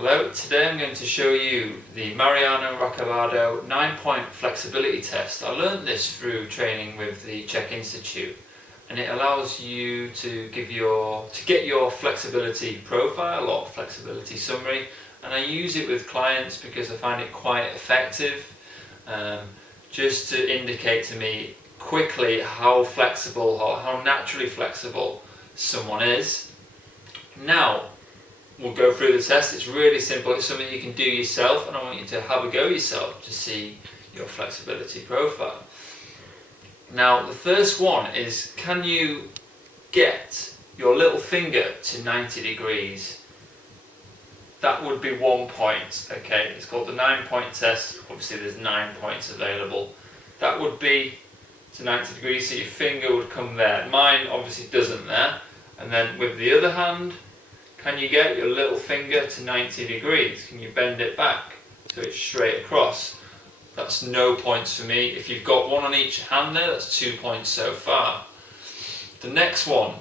Hello, today I'm going to show you the Mariano Raccovado 9-point flexibility test. I learned this through training with the Czech Institute, and it allows you to get your flexibility profile or flexibility summary, and I use it with clients because I find it quite effective, just to indicate to me quickly how flexible or how naturally flexible someone is. Now, we'll go through the test. It's really simple. It's something you can do yourself, and I want you to have a go yourself to see your flexibility profile. Now, the first one is, can you get your little finger to 90 degrees? That would be 1 point. Okay, it's called the 9-point test. Obviously, there's 9 points available. That would be to 90 degrees, so your finger would come there. Mine obviously doesn't there. And then with the other hand, can you get your little finger to 90 degrees? Can you bend it back so it's straight across? That's no points for me. If you've got one on each hand there, that's 2 points so far. The next one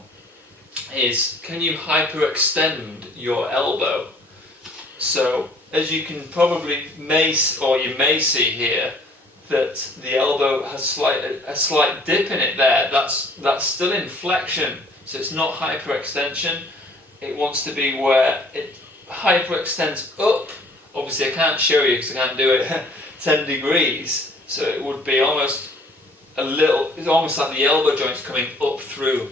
is, can you hyperextend your elbow? So, as you can probably you may see here, that the elbow has a slight dip in it there. That's still in flexion, so it's not hyperextension. It wants to be where it hyperextends up. Obviously I can't show you because I can't do it 10 degrees, so it would be almost it's almost like the elbow joint's coming up through.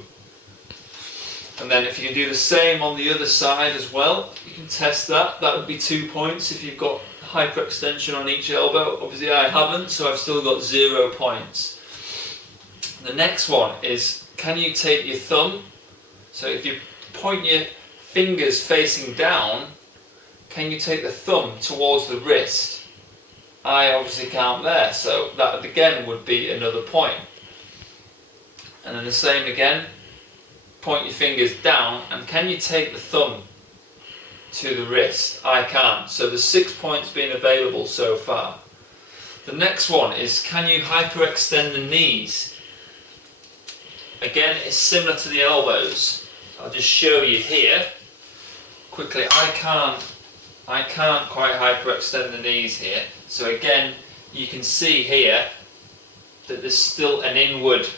And then if you can do the same on the other side as well, you can test that. That would be 2 points if you've got hyperextension on each elbow. Obviously I haven't, so I've still got 0 points. The next one is, can you take your thumb? So if you point your fingers facing down, can you take the thumb towards the wrist? I obviously can't there, so that again would be another point. And then the same again, point your fingers down, and can you take the thumb to the wrist? I can't, so there's 6 points being available so far. The next one is, can you hyperextend the knees? Again, it's similar to the elbows. I'll just show you here quickly. I can't quite hyperextend the knees here. So again, you can see here that there's still an inward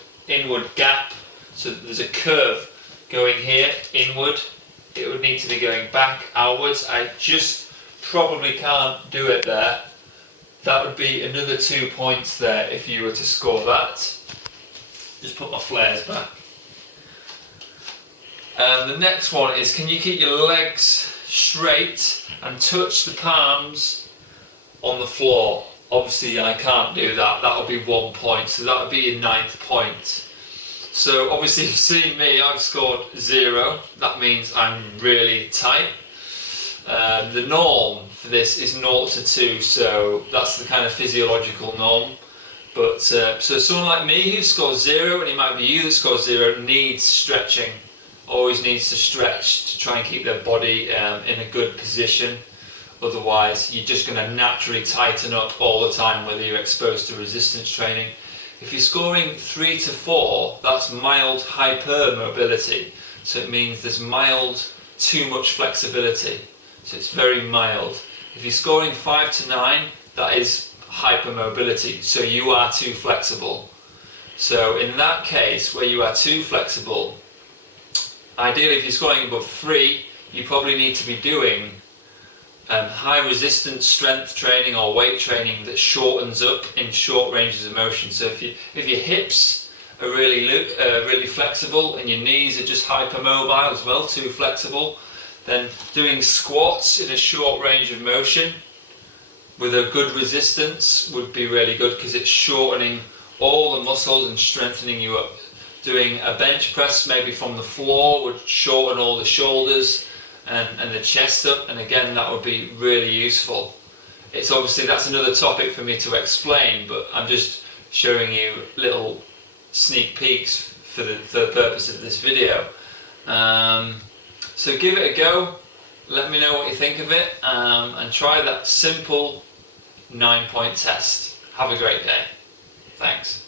gap. So there's a curve going here inward. It would need to be going back outwards. I just probably can't do it there. That would be another 2 points there if you were to score that. Just put my flares back. The next one is, can you keep your legs straight and touch the palms on the floor? Obviously I can't do that. That would be 1 point, so that would be your 9th point. So obviously you've seen me, I've scored 0. That means I'm really tight. The norm for this is 0 to 2, so that's the kind of physiological norm. But so someone like me who scores 0, and it might be you that scores 0, needs stretching. Always needs to stretch to try and keep their body in a good position. Otherwise you're just going to naturally tighten up all the time, whether you're exposed to resistance training. If you're scoring 3 to 4, that's mild hypermobility. So it means there's mild too much flexibility. So it's very mild. If you're scoring 5 to 9, that is hypermobility. So you are too flexible. So in that case, where you are too flexible, ideally if you're scoring above 3, you probably need to be doing high resistance strength training or weight training that shortens up in short ranges of motion. So if your hips are really flexible and your knees are just hypermobile as well, too flexible, then doing squats in a short range of motion with a good resistance would be really good, because it's shortening all the muscles and strengthening you up. Doing a bench press maybe from the floor would shorten all the shoulders and the chest up, and again that would be really useful. It's obviously, that's another topic for me to explain, but I'm just showing you little sneak peeks for the purpose of this video. So give it a go, let me know what you think of it, and try that simple 9-point test. Have a great day. Thanks.